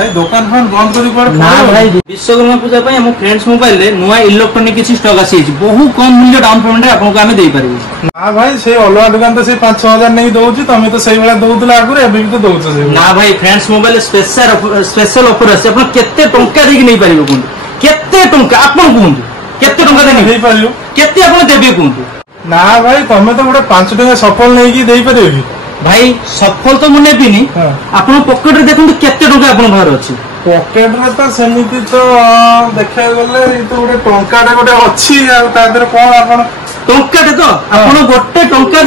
भाई दुकान फैन बंद करी पड़ ना भाई विश्वकर्मा पूजा पे हम फ्रेंड्स मोबाइल रे नुआ इलेक्ट्रॉनिक किछि स्टॉक आसी बहु कम मूल्य डाउन पेमेंट रे आपन को हमें देई परिबे ना भाई से अलवा दुकान तो से 5-6 नहीं दउची तमे तो सही वाला दउतला आगुरे अभी भी तो दउछ से ना भाई फ्रेंड्स मोबाइल स्पेशल ऑफर आसी आपन केते टंका देके नहीं परिबे कोन केते टंका आपन कोन केते टंका दे नहीं परियो केते आपन देबे कोन ना भाई तमे तो गोटे 5 टका सफल नहीं की देई परियो भाई सफल तो मुने पिनी आपन पॉकेट रे देखन केते टंका आपन घर अछि पॉकेट रे तो समिति तो देखा गले तो गोटे टंकाटा गोटे अछि आ तादर कोन आपन टंकाटे तो आपन गोटे टंका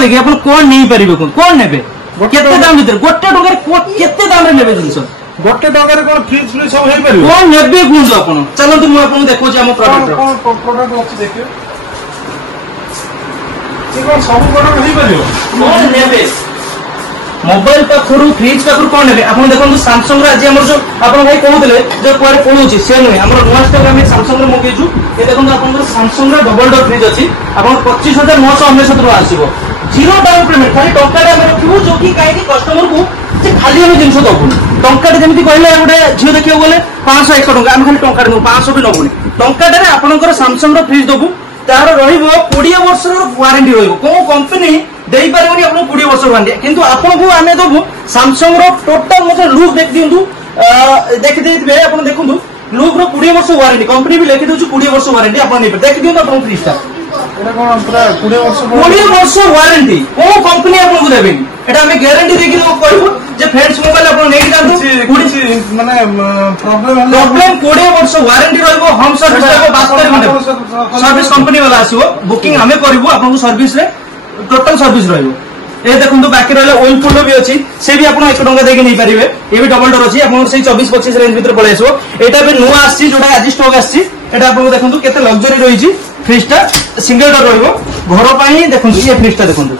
देकी आपन कोन नहीं परिबे कोन नेबे केते दाम भीतर गोटे टंका केते दाम रे नेबे जिंस गोटे टंका रे कोन फ्रिज फ्रिज सब हेई परिबो कोन नेबे कोन आपन चलंतु मु आपन देखो जे हम प्रोडक्ट कोन प्रोडक्ट अछि देखियो से कोन सब प्रोडक्ट हेई परिबो कोन नेबे मोबाइल पाखरु फ्रिज पाखरु कोन नेबे आपन देखंतु सैमसंग रे आज हमर जो आपन भाई कहउतले जे कोरे पळुची से नै हमर नवा स्टॉक हम सैमसंग रे मगेजु ए देखंतु आपन सैमसंग रे डबल डोर फ्रिज अछि आपन 25999 रु आसीबो जीरो डाउन पेमेंट खाली टंका रे हम रखिबु जो कि काई कि कस्टमर को जे खाली हम जिंस दबु टंका रे जेमिति कहले गोटे जियो देखियो बोले 500 100 टंका हम खाली टंका रे 500 भी नबुनी टंका रे आपनकर सैमसंग रो फ्रिज दबु तार रहिबो 20 वर्ष रो वारंटी रहिबो को कंपनी देई पारबनी आपन 20 वर्ष वारंटी किंतु आपन को हमें दबु सैमसंग रो टोटल मतलब लुक देख दियंतु देख देइबे आपन देखंतु लुक रो 20 वर्ष वारंटी कंपनी भी लेखि दउछु 20 वर्ष वारंटी आपन नै देख दियंतु आपन फ्रिजटा एटा कोन पूरा 20 वर्ष वारंटी को कंपनी आपन को देबेनी एटा हमें गारंटी देकी कहबो जे फ्रेंड्स मोबाइल आपन नै जानतु माने प्रॉब्लम 20 वर्ष वारंटी रहबो होम सर्विस रहबो 72 सर्विस कंपनी वाला आसीबो बुकिंग हमें करबो आपन को सर्विस रे टोटल सर्विस रहबो ए देखंतु बाकी रहले ओइल फुल भी अछि से भी आपन 1 टंका देके नै परिबे ए भी डबल डोर अछि आपन से 24-25 रेंज भीतर पळे आसो एटा भी नुवा आसी जोटा आज स्टॉक आसी एटा आपन देखंतु केते लग्जरी रहिछि फ्रिजटा सिंगल डोर रहबो घर पई देखंतु ये फ्रिजटा देखंतु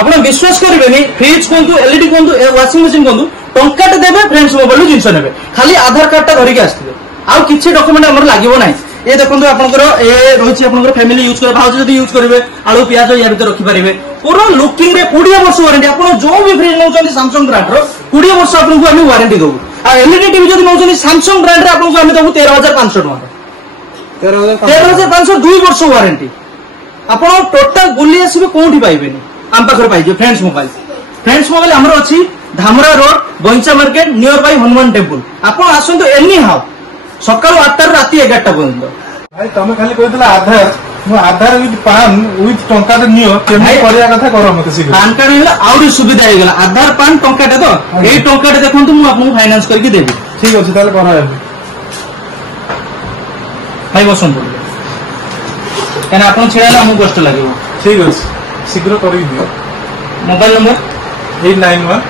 आपन विश्वास करिबेनी फ्रिज कोंतु एलईडी कोंतु वाशिंग मशीन कोंतु टंकाटे देबे फ्रेंड्स मोबाइल जिंस नेबे खाली आधार कार्ड टा धरिके आस्थिबे आ किछि डॉक्यूमेंट हमर लागिबो नै ए देखंतु आपनकर ए रहिछि आपनकर फैमिली यूज करे भाउज जदी यूज करिवे आलू प्याज या भीतर रखि परिवे पूरा लुकिंग रे 20 वर्ष वारंटी आपन जो भी फ्रिज नउचंदी सैमसंग ब्रांड रो 20 वर्ष आपन को हम वारंटी दउ आ एलईडी टीवी जदी नउचंदी सैमसंग ब्रांड रे आपन को हम दउ 13500 टका 13500 2 वर्ष वारंटी आपन टोटल बुली आसीबे कोठी पाइबेनी आम पाखर पाइजे फ्रेंड्स मोबाइल हमर अछि धामरा रोड बंचा market nearby Hanuman temple आपन आसंतो एनी हाउ सकाळ 8 टा राती 11 टा पर्यंत भाई तमे खाली कहतला आधार विथ पान विथ टंका रे नियो केमे करिया कथा करो मते सिख पान कार्ड हेला आउरी सुविधा हे गेला आधार पान टंकाटा तो एई टंकाटा देखंतु मु आपन फाइनांस करके देबी ठीक अछि ताले करा हे भाई बसंत एना आपन छेला हमु कष्ट लागिवो ठीक अछि शीघ्र करि दियो मोबाइल नंबर 891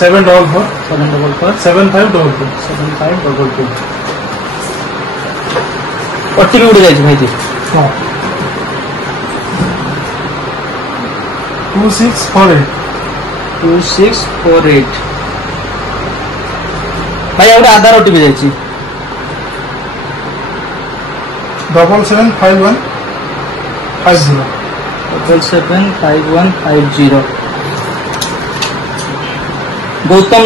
744 7522 ओटीपी उड़ जाय भाई जी हां 2648 भाई और आधार ओटीपी जाय छी 775150 775150 गौतम